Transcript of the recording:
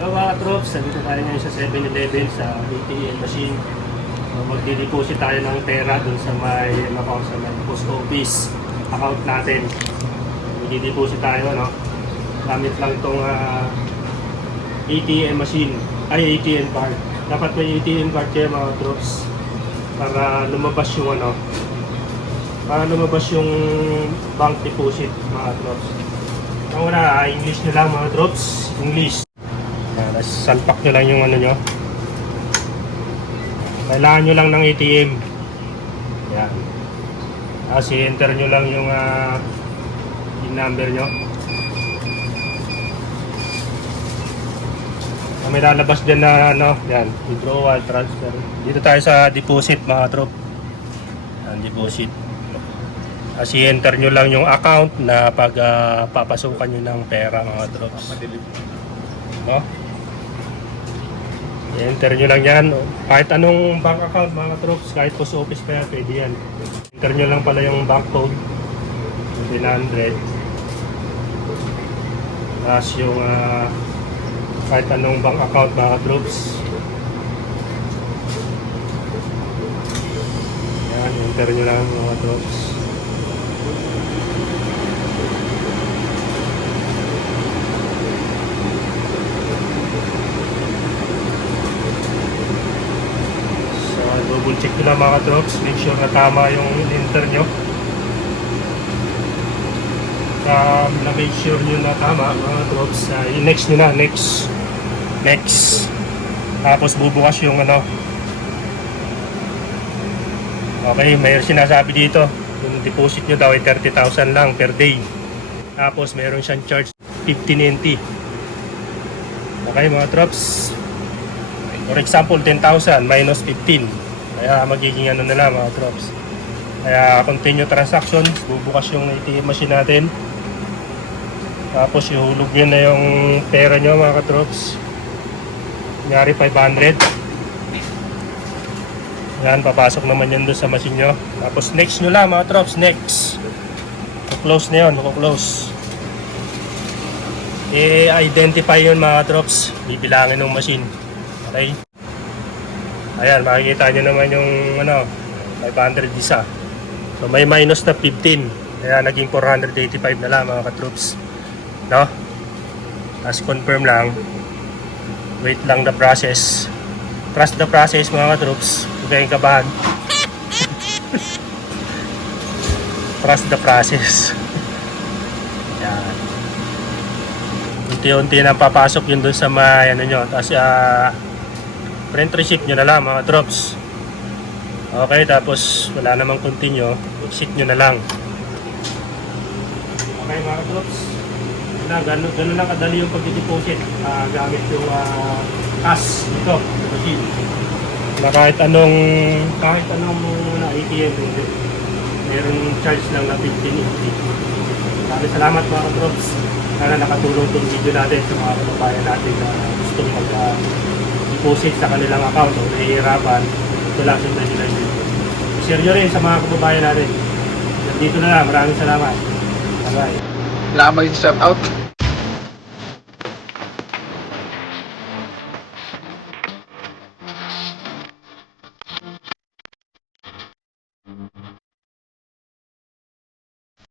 So mga troops, nandito tayo ngayon sa 7-Eleven sa ATM machine. Uh, Magdideposit tayo ng pera dun sa may, ano ko, sa may post office account natin. Magdideposit tayo, no? Gamit lang itong ATM machine, ay ATM card. Dapat may ATM card kayo mga troops para lumabas yung ano, para lumabas yung bank deposit mga troops. Ang una, ah, English nyo lang mga troops, English. Tapos salpak nyo lang yung ano nyo. Kailangan nyo lang ng ATM. Yan. Tapos i-enter nyo lang yung ah, yung number nyo. Ah, May lalabas dyan na ano, yan, withdrawal, transfer. Dito tayo sa deposit mga trop. Yan, deposit. Tapos i-enter nyo lang yung account na pag ah, papasukan nyo ng pera mga drops. No? I-enter nyo lang yan. Kahit anong bank account mga drops, kahit post office pa yan, pwede yan. Enter nyo lang pala yung bank code. 700. Tapos yung ah, kahit anong bank account mga drops. Yan, enter nyo lang mga drops. So, double check nyo lang mga drops. Make sure na tama yung enter nyo. Um, na make sure nyo na tama mga drops. Uh, next nyo na, next. Next. Tapos bubukas yung ano. Okay, may sinasabi dito. Yung deposit nyo daw ay 30,000 lang per day. Tapos meron siyang charge 15 NT. Okay mga drops. For example, 10,000 minus 15. Kaya magiging ano na lang mga drops. Kaya continue transaction, bubukas yung ATM machine natin. Tapos ihulog nyo na yung pera nyo mga drops. Kunyari 500. Yan, papasok naman yan doon sa machine nyo. Tapos next nyo lang mga drops, next. Close na yun, close. I-identify yun mga drops. Bibilangin ng machine. Okay? Ayan, makikita nyo naman yung ano, 500 isa. So may minus na 15. Kaya naging 485 na lang mga katroops. No? Tapos confirm lang. Wait lang the process. Trust the process mga katroops. Huwag kayong kabahan. Trust the process. Yan. Unti-unti na papasok yun dun sa may ano nyo. Tapos ah print receipt nyo na lang mga drops. Okay, tapos wala namang continue. Exit nyo na lang. Okay mga drops. Na, ganun, ganun lang kadali yung pag-deposit ah, gamit yung ah, cash dito, machine. Na kahit anong kahit anong na ATM hindi. Meron charge lang na 15 Maraming salamat mga drops. Sana nakatulong itong video natin sa mga kababayan natin na gusto mag ah, deposit sa kanilang account o nahihirapan, lang sundan nila video. Share nyo rin sa mga kababayan natin. Dito na lang. Maraming salamat. Bye-bye. Wala ka mag-shout out.